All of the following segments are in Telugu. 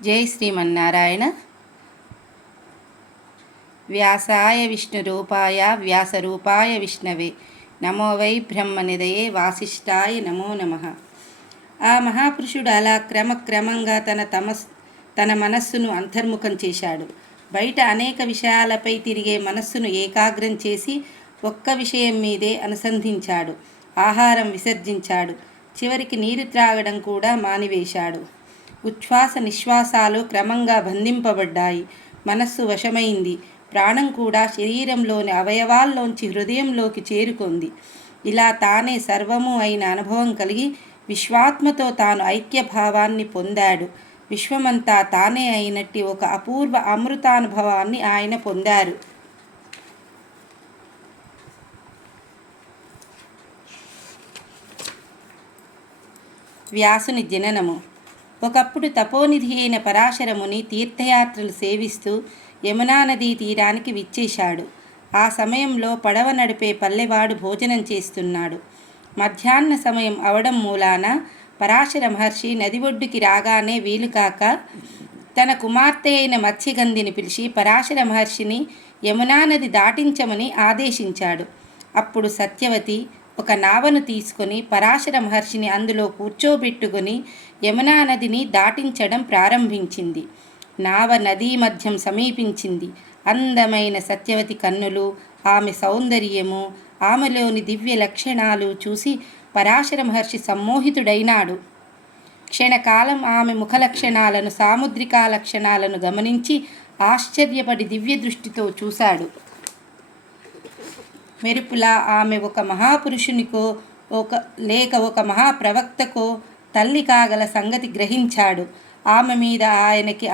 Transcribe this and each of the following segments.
జై శ్రీమన్నారాయణ. వ్యాసాయ విష్ణురూపాయ వ్యాసరూపాయ విష్ణవే నమో వై బ్రహ్మనిదయే వాసిష్ఠాయ నమో నమః. ఆ మహాపురుషుడు అలా క్రమక్రమంగా తన మనస్సును అంతర్ముఖం చేశాడు. బయట అనేక విషయాలపై తిరిగే మనస్సును ఏకాగ్రం చేసి ఒక్క విషయం మీదే అనుసంధించాడు. ఆహారం విసర్జించాడు. చివరికి నీరు త్రాగడం కూడా మానివేశాడు. ఉచ్ఛ్వాస నిశ్వాసాలు క్రమంగా బంధింపబడ్డాయి. మనస్సు వశమైంది. ప్రాణం కూడా శరీరంలోని అవయవాల్లోంచి హృదయంలోకి చేరుకుంది. ఇలా తానే సర్వము అయిన అనుభవం కలిగి విశ్వాత్మతో తాను ఐక్యభావాన్ని పొందాడు. విశ్వమంతా తానే అయినట్టి ఒక అపూర్వ అమృతానుభవాన్ని ఆయన పొందారు. వ్యాసుని జననము. ఒకప్పుడు తపోనిధి అయిన పరాశరముని తీర్థయాత్రలు సేవిస్తూ యమునా నదీ తీరానికి విచ్చేశాడు. ఆ సమయంలో పడవ నడిపే పల్లెవాడు భోజనం చేస్తున్నాడు. మధ్యాహ్న సమయం అవడం మూలాన పరాశర మహర్షి నది ఒడ్డుకి రాగానే వీలుకాక తన కుమార్తె అయిన మత్స్యగంధిని పిలిచి పరాశర మహర్షిని యమునా నది దాటించమని ఆదేశించాడు. అప్పుడు సత్యవతి ఒక నావను తీసుకొని పరాశర మహర్షిని అందులో కూర్చోబెట్టుకొని యమునా నదిని దాటించడం ప్రారంభించింది. నావ నదీ మధ్యం సమీపించింది. అందమైన సత్యవతి కన్నులు, ఆమె సౌందర్యము, ఆమెలోని దివ్య లక్షణాలు చూసి పరాశర మహర్షి సమ్మోహితుడైనాడు. క్షణకాలం ఆమె ముఖ లక్షణాలను, సాముద్రికా లక్షణాలను గమనించి ఆశ్చర్యపడి దివ్య దృష్టితో చూశాడు. మెరుపులా ఆమె ఒక మహాపురుషునికో లేక ఒక మహాప్రవక్తకో తల్లి కాగల సంగతి గ్రహించాడు. ఆమె మీద ఆయనకి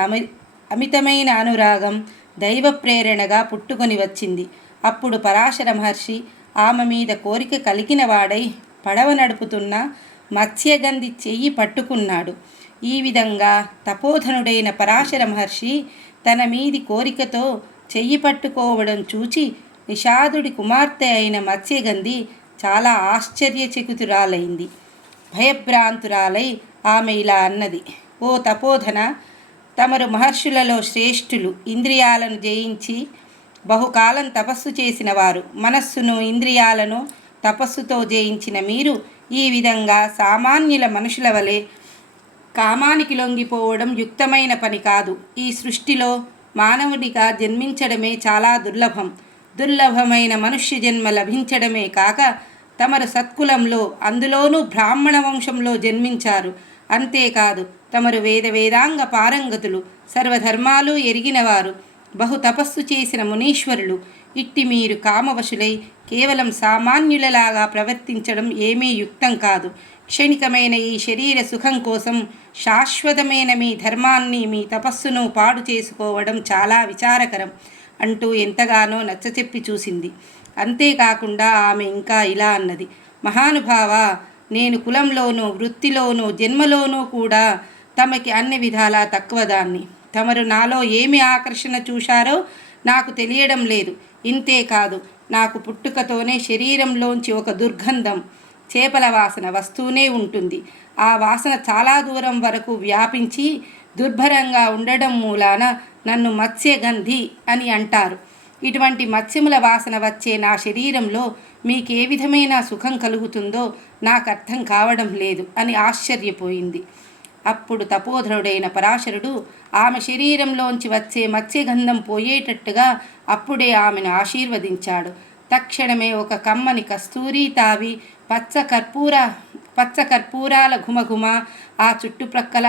అమితమైన అనురాగం దైవ ప్రేరణగా పుట్టుకొని వచ్చింది. అప్పుడు పరాశర మహర్షి ఆమె మీద కోరిక కలిగిన వాడై పడవ నడుపుతున్న మత్స్యగంధి చెయ్యి పట్టుకున్నాడు. ఈ విధంగా తపోధనుడైన పరాశర మహర్షి తన మీది కోరికతో చెయ్యి పట్టుకోవడం చూచి నిషాదుడి కుమార్తె అయిన మత్స్యగంధి చాలా ఆశ్చర్యచకితురాలైంది. భయభ్రాంతురాలై ఆమె ఇలా అన్నది: ఓ తపోధన, తమరు మహర్షులలో శ్రేష్ఠులు. ఇంద్రియాలను జయించి బహుకాలం తపస్సు చేసిన వారు. మనస్సును ఇంద్రియాలను తపస్సుతో జయించిన మీరు ఈ విధంగా సామాన్యుల మనుషుల వలె కామానికి లొంగిపోవడం యుక్తమైన పని కాదు. ఈ సృష్టిలో మానవునిగా జన్మించడమే చాలా దుర్లభమైన మనుష్య జన్మ లభించడమే కాక తమరు సత్కులంలో, అందులోనూ బ్రాహ్మణ వంశంలో జన్మించారు. అంతేకాదు తమరు వేదాంగ పారంగతులు, సర్వధర్మాలు ఎరిగినవారు, బహు తపస్సు చేసిన మునీశ్వరులు. ఇట్టి మీరు కామవశులై కేవలం సామాన్యులలాగా ప్రవర్తించడం ఏమీ యుక్తం కాదు. క్షణికమైన ఈ శరీర సుఖం కోసం శాశ్వతమైన మీ ధర్మాన్ని, మీ తపస్సును పాడు చేసుకోవడం చాలా విచారకరం అంటూ ఎంతగానో నచ్చచెప్పి చూసింది. అంతేకాకుండా ఆమె ఇంకా ఇలా అన్నది: మహానుభావ, నేను కులంలోనూ, వృత్తిలోనూ, జన్మలోనూ కూడా తమకి అన్ని విధాలా తక్కువదాన్ని. తమరు నాలో ఏమి ఆకర్షణ చూశారో నాకు తెలియడం లేదు. ఇంతేకాదు, నాకు పుట్టుకతోనే శరీరంలోంచి ఒక దుర్గంధం, చేపల వాసన వస్తూనే ఉంటుంది. ఆ వాసన చాలా దూరం వరకు వ్యాపించి దుర్భరంగా ఉండడం మూలాన నన్ను మత్స్యగంధి అని అంటారు. ఇటువంటి మత్స్యముల వాసన వచ్చే నా శరీరంలో మీకే విధమైన సుఖం కలుగుతుందో నాకు అర్థం కావడం లేదు అని ఆశ్చర్యపోయింది. అప్పుడు తపోధనుడైన పరాశరుడు ఆమె శరీరంలోంచి వచ్చే మత్స్యగంధం పోయేటట్టుగా అప్పుడే ఆమెను ఆశీర్వదించాడు. తక్షణమే ఒక కమ్మని కస్తూరి తావి పచ్చ కర్పూరాల ఘుమఘుమ ఆ చుట్టుప్రక్కల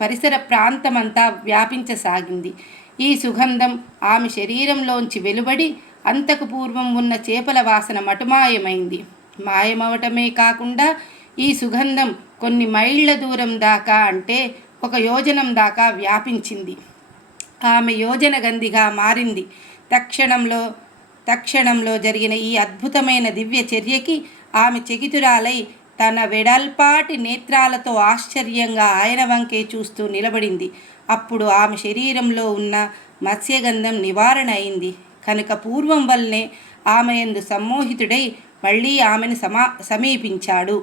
పరిసర ప్రాంతమంతా వ్యాపించసాగింది. ఈ సుగంధం ఆమె శరీరంలోంచి వెలువడి అంతకు పూర్వం ఉన్న చేపల వాసన మటుమాయమైంది. మాయమవటమే కాకుండా ఈ సుగంధం కొన్ని మైళ్ళ దూరం దాకా, అంటే 1 యోజనం దాకా వ్యాపించింది. ఆమె యోజన గంధిగా మారింది. తక్షణంలో జరిగిన ఈ అద్భుతమైన దివ్య చర్యకి ఆమె చకితురాలై తన వెడల్పాటి నేత్రాలతో ఆశ్చర్యంగా ఆయన వంకే చూస్తూ నిలబడింది. అప్పుడు ఆమె శరీరంలో ఉన్న మత్స్యగంధం నివారణ అయింది కనుక పూర్వం వల్లనే ఆమె యందు సమ్మోహితుడై మళ్ళీ ఆమెను సమీపించాడు.